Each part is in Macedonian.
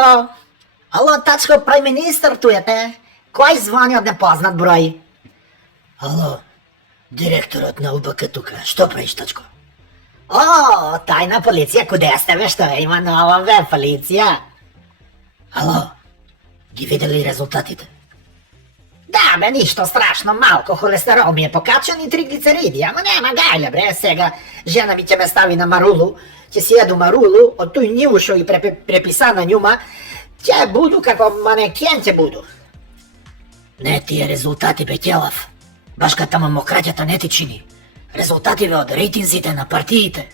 Тачко! Ало, Тачко, прайм-министър tu je те. Кой звъни от непознат брой? Ало, директорът на УБК тук. Що правиш, Тачко? О, тайна полиция, къде сте бе, що има нова бе, полиция? Ало, ги видели резултатите? Да, бе, нищо страшно, малко холестерол ми е покачан и триглицериди, ама няма гайля, бре, сега жена ми ќе ме стави на марулу, ќе си еду марулу, от той нюшо и преписа на нюма, ќе буду како манекен ќе буду. Не тия резултати, бе, Тялав. Башката мамократята не ти чини. Резултати бе от рейтинзите на партиите.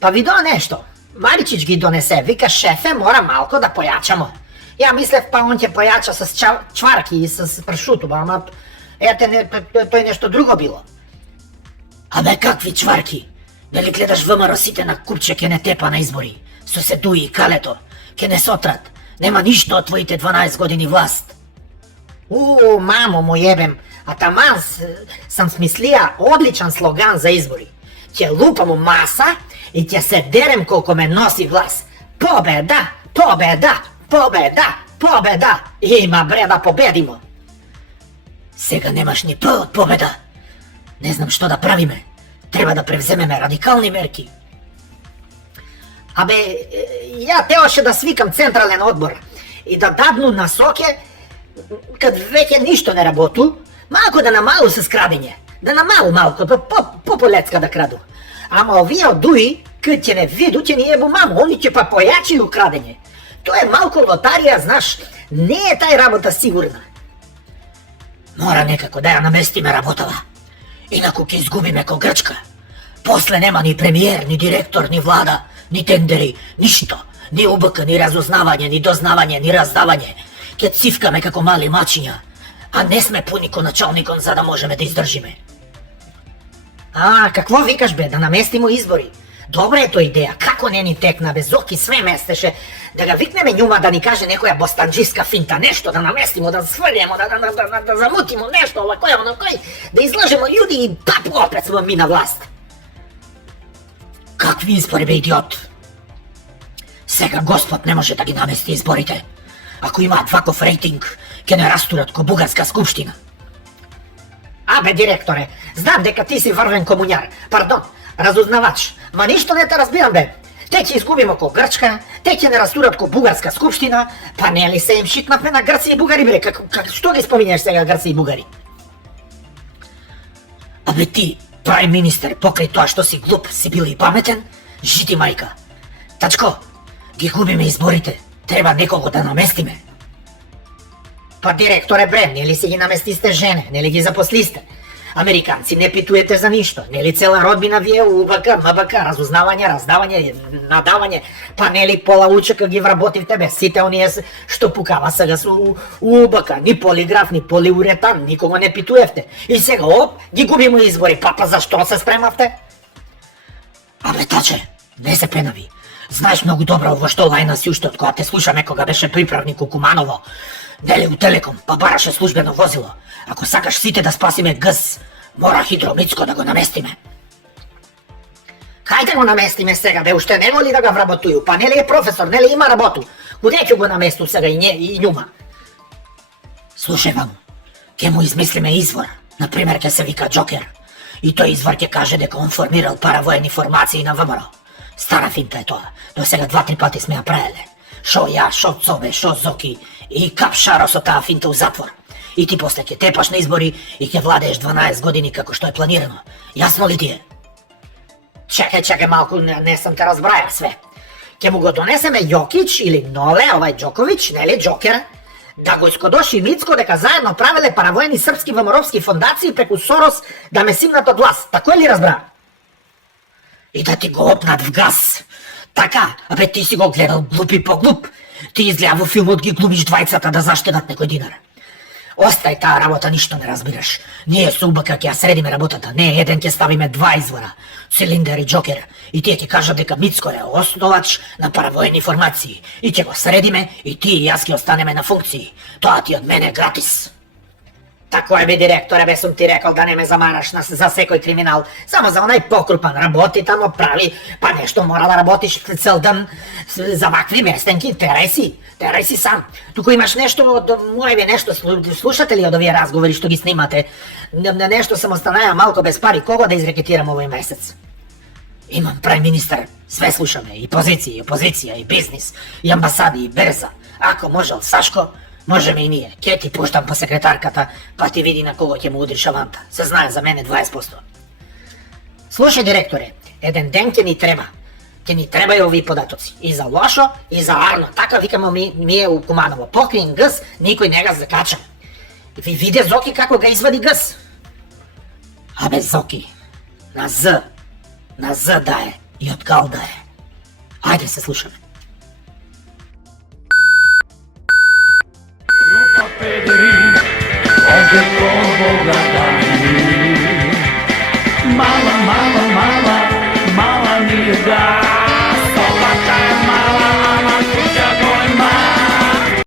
Па видо нещо. Маричич ги донесе, вика шефе, мора малко да поячамо. Я мислев, па он ќе пояча с чварки и с прошуто, ама ете, той нещо друго било. Абе, какви чварки? Дали гледаш ВМРО-сите на купче ке не тепа на избори? Соседуи и калето, ке не сотрат. Нема нищо от твоите 12 години власт. Мамо му ебем, атаман съм смислия одличен слоган за избори. Ќе лупам маса и ќе се дерем колко ме носи глас. Победа, победа, победа, победа! Има бре да победимо! Сега немаш ни П от победа. Не знам що да правиме. Трябва да превземеме радикални мерки. Абе, ја теоше да свикам централен одбор и да дадну насоке, кад веќе ништо не работу, малко да намалу с крадење. Да намалу малко, по-полецка да краду. Ама овие од ДУИ, кад ќе не виду, ќе ни ебу мамо, они ќе па појачи крадење. Тоа е малко лотарија, знаш, не е тај работа сигурна. Мора некако да ја наместиме работава. Инаку ќе изгубиме ко Грчка. После нема ни премиер, ни директор, ни влада, ни тендери, ништо. Ни УБК, ни разузнавање, ни дознавање, ни раздавање. Ке цивкаме како мали мачиња, а не сме пуни ко началникон за да можеме да издржиме. Какво викаш бе, да наместимо избори? Добра е тој идеја, како не ни текна бе, Зоки све местеше, да ga викнеме њума да ни каже некоја бостанџиска финта, нешто да наместимо, да сврljemo, да замутимо нешто, овакој, онакој, да излажемо људи и папу опет сме ми на власт. Какви избори бе, идиот? Сега Господ не може да ги намести изборите. Ако имаат ваков рейтинг, ке не растурат ко Бугарска скупштина. Абе, директоре, знам дека ти си врвен комуњар, пардон, разузнавач, ма ништо не те разбирам бе. Те ќе изгубимо ко Грчка, те ќе не растурат ко Бугарска скупштина, па не ли се им шитнавме на Грци и Бугари бре, што ги споминеш сега Грци и Бугари? Абе ти, прај министер, покрај тоа што си глуп, си бил и паметен, жити мајка. Тачко, ги губиме изборите, треба некого да наместиме. Па директоре бре, нели си ги наместисте жене, нели ги запослисте? Американци не питуете за ништо, нели цела родбина вие УБК, МБК, разузнавање, раздавање, надавање, па нели пола учека ги вработивте бе, сите оние што пукава сега со УБК, ни полиграф, ни полиуретан, никого не питуевте. И сега ги губимо избори, па зашто се спремавте? Абе таче, не се пенави. Знаеш многу добро во што лајна си уште од кога те слушаме кога беше приправник у Куманово. Нели у Телеком, па бараше службено возило. Ако сакаш сите да спасиме ГС, мора Хидромицко да го наместиме. Кај да го наместиме сега бе, уште него ли да го вработуju? Па нели е професор, нели има работу? Куде ќе го наместу сега и њума? Слушај вам, ке му измислиме извор. Например, ке се вика Джокер. И тој извор ке каже дека он формирал паравоени формации на ВМРО. Стара финта е тоа. До сега 2-3 пати сме ја правеле. Шо ја, шо Цобе, шо Зоки и кап Шаро со таа финта у затвор. И ти после ќе тепаш на избори и ќе владееш 12 години како што е планирано. Јасно ли ти е? Чекај малку, не сам те разбраја све. Ќе му го донесеме Јокич или Ноле, овај Джокович, нели Джокер, да го искодоши Мицко дека заедно правеле паравоени српски ВМРО-вски фондации преку Сорос да ме симнат од власт. Тако е ли разбра? И да ти го опнат в газ. Така, абе ти си го гледал глупи по глуп. Ти изгледа во филмот ги глумиш двајцата да заштедат некој динар. Остај таа работа, ништо не разбираш. Ние со УБК ќе ја средиме работата. Не еден ќе ставиме 2 извора. Цилиндер и Джокер. И тие ќе кажат дека Мицко е основач на паравоени формации. И ќе го средиме и ти и јас ќе останеме на функции. Тоа ти од мене гратис. Tako je, be direktore, be sam ti rekao da ne me zamaraš za sekoj kriminal. Samo za onaj pokrupan raboti tamo pravi, pa nešto morala rabotiš cel dan za ovakvi mestenki, teraj si sam. Tuko imaš nešto od mojeve, nešto, slušate li od ovije razgovori što gi snimate? Nešto sam ostanaja malko bez pari, kogo da izreketiram ovaj mesec? Imam prime ministar, sve sluša me, i pozicije, i opozicija, i biznis, i ambasadi, i berza. Ako može, ali Saško, može mi i nije. Kje ti puštam po sekretarkata, pa ti vidi na kogo će mu udri šavanta. Se zna za mene 20%. Slušaj, direktore, jedan den ke ni treba. Ke ni trebaju ovi podatoci. I za Lošo, i za Arno. Taka vikamo mi je u Kumanovo. Pokrijem gas, niko i njega zakačam. Vi vide Zoki kako ga izvadi gas. A bez Zoki, na Z daje i od gal daje. Ajde se slušam. Grupa pederi, opet Boga dani. Mala, mala, mala, mala nije da.